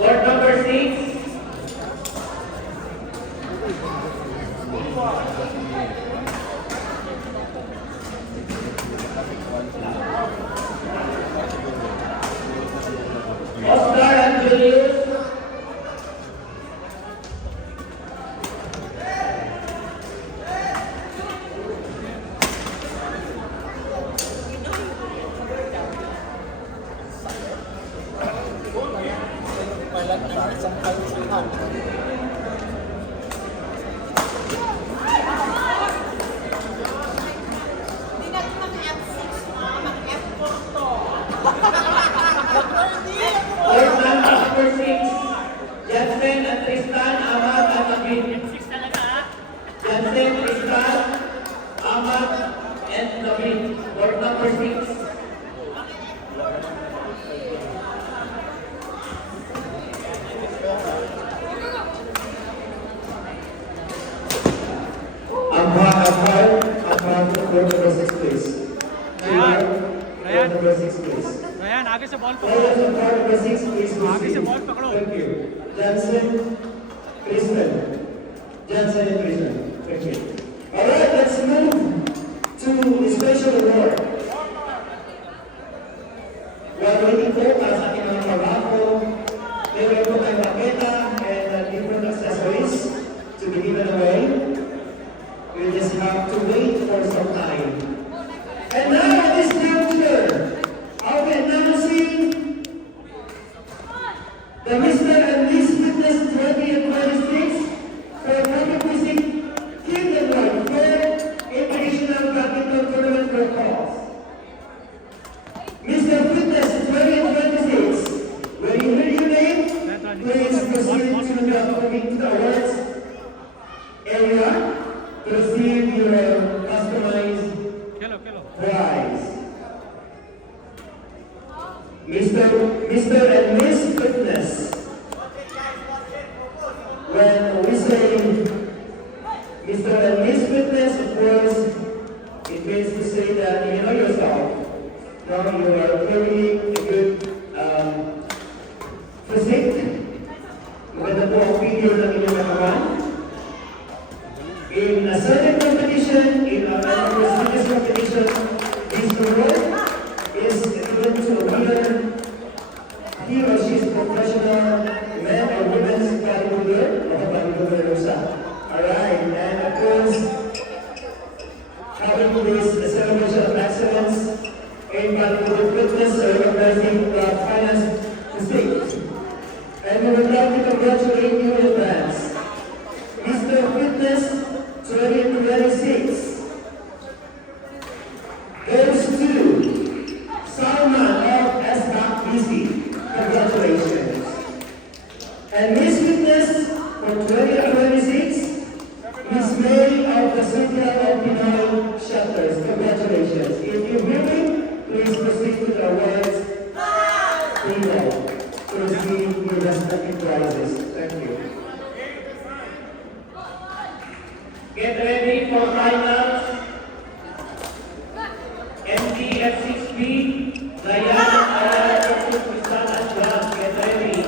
Ward number 6. Oscar and Julius. Number 6, Jansen and Tristan, Ahmad and Nabil. Jansen, Tristan, Ahmad and Nabil. Ward number 6. Ward number 6, please. Ward number 6, please. Ryan आगे से बॉल पकड़ो Players of ward number 6, please आगे से proceed. Ball पकड़ो Thank you. Jansen, Tristan. Jansen and Tristan. Thank you. All right, let's move to the special award. We are waiting for para sa ating mga trabaho. Meron po tayong raketa and different accessories to be given away. We just have to wait for some time. And now at this juncture, I'll be announcing the Mr. and Miss Fitness 20 and 26 for Purple Kindergarten Fair International Badminton Tournament for Calls. Mr. Fitness 20 and 26, when you hear your name, please proceed to the awards area to receive your customized Khelo Khelo prize. Mr. and Miss Fitness. When we say Mr. and Miss Fitness, of course, it means to say that you know yourself. Now you are carrying a good physique. Maganda po ang figure ng inyong katawan. In a certain competition, in a prestigious competition, this reward is given to a winner. He or she is professional men or women's bodybuilder or bodybuilder. Alright, and of course, having this celebration of excellence in bodybuilder fitness, recognizing the finest physique. And we would like to congratulate you in advance. Mr. Fitness 2026 goes to Salman of SBC. Congratulations. And Miss Fitness for 2026, Miss May of the Central of Pinoy Shelters. Congratulations. If you're willing, please proceed with the awards. Table to receive your respective prizes. Thank you. Get ready for finals. MDF6B, Ryan, Ayan, versus Tristan and John. Get ready.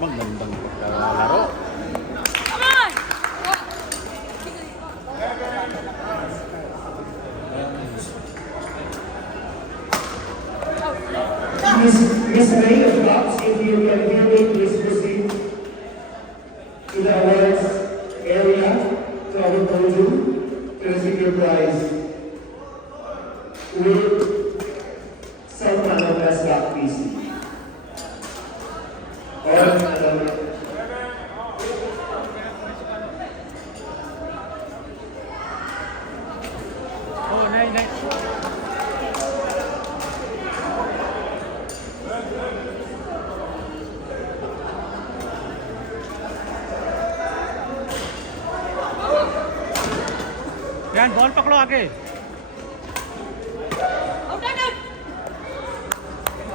magandang pagkalaro Miss May of Fox, if you can hear me, please proceed to the awards area, to our podium, to receive your prize. With Salman of SBAC PC. oh नहीं नहीं यार बॉल पकड़ो आगे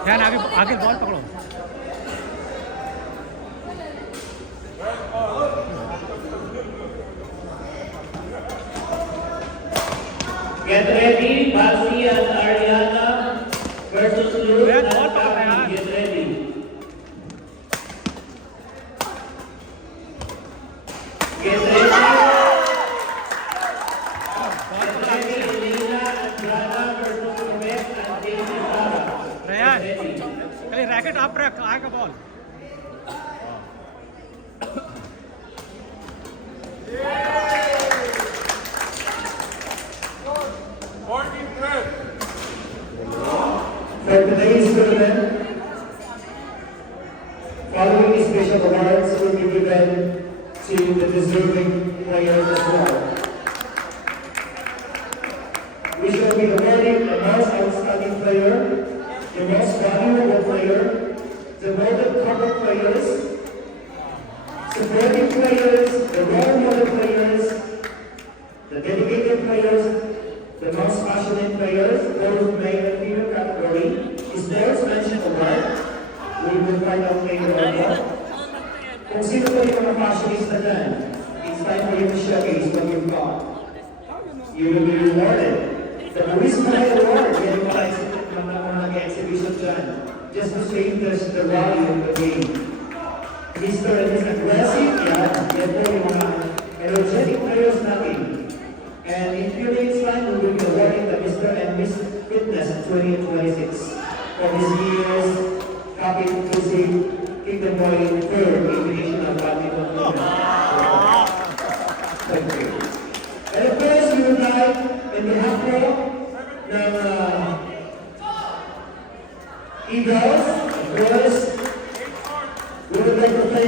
ध्यान आगे आगे बॉल पकड़ो Get ready, Basi and Ariana versus Luke Red and ball pa, Kami. Ryan. Get ready. Get ready. Get ready, Elena and Brana versus Romek and David Sara. Ryan Get ready. खाली रैकेट आप रख आएगा ball For today's tournament, following special awards will be given to the deserving players as well. We shall be awarding the most outstanding player, the most valuable player, the golden cover players, supporting players, the role model players, the dedicated players, the most passionate players, both male and female category, sportsmanship award. We will find out later on. Kung sino po yung mga fashionista dyan, it's time for you to showcase what you've got. You will be rewarded. The Police Pride Award, yan yung mga nag-exhibition dyan. Just to save the value of the game. Mr. and Ms. Aggressive, yan po yung mga energetic players natin. And in few days time, we will be awarding the Mr. and Miss Fitness 2026 for this year's Happy Inclusive Kingdom Boy third Invitational Badminton Tournament. Thank you. And of course, we would like, in behalf po ng Eagles, of course, we would like to thank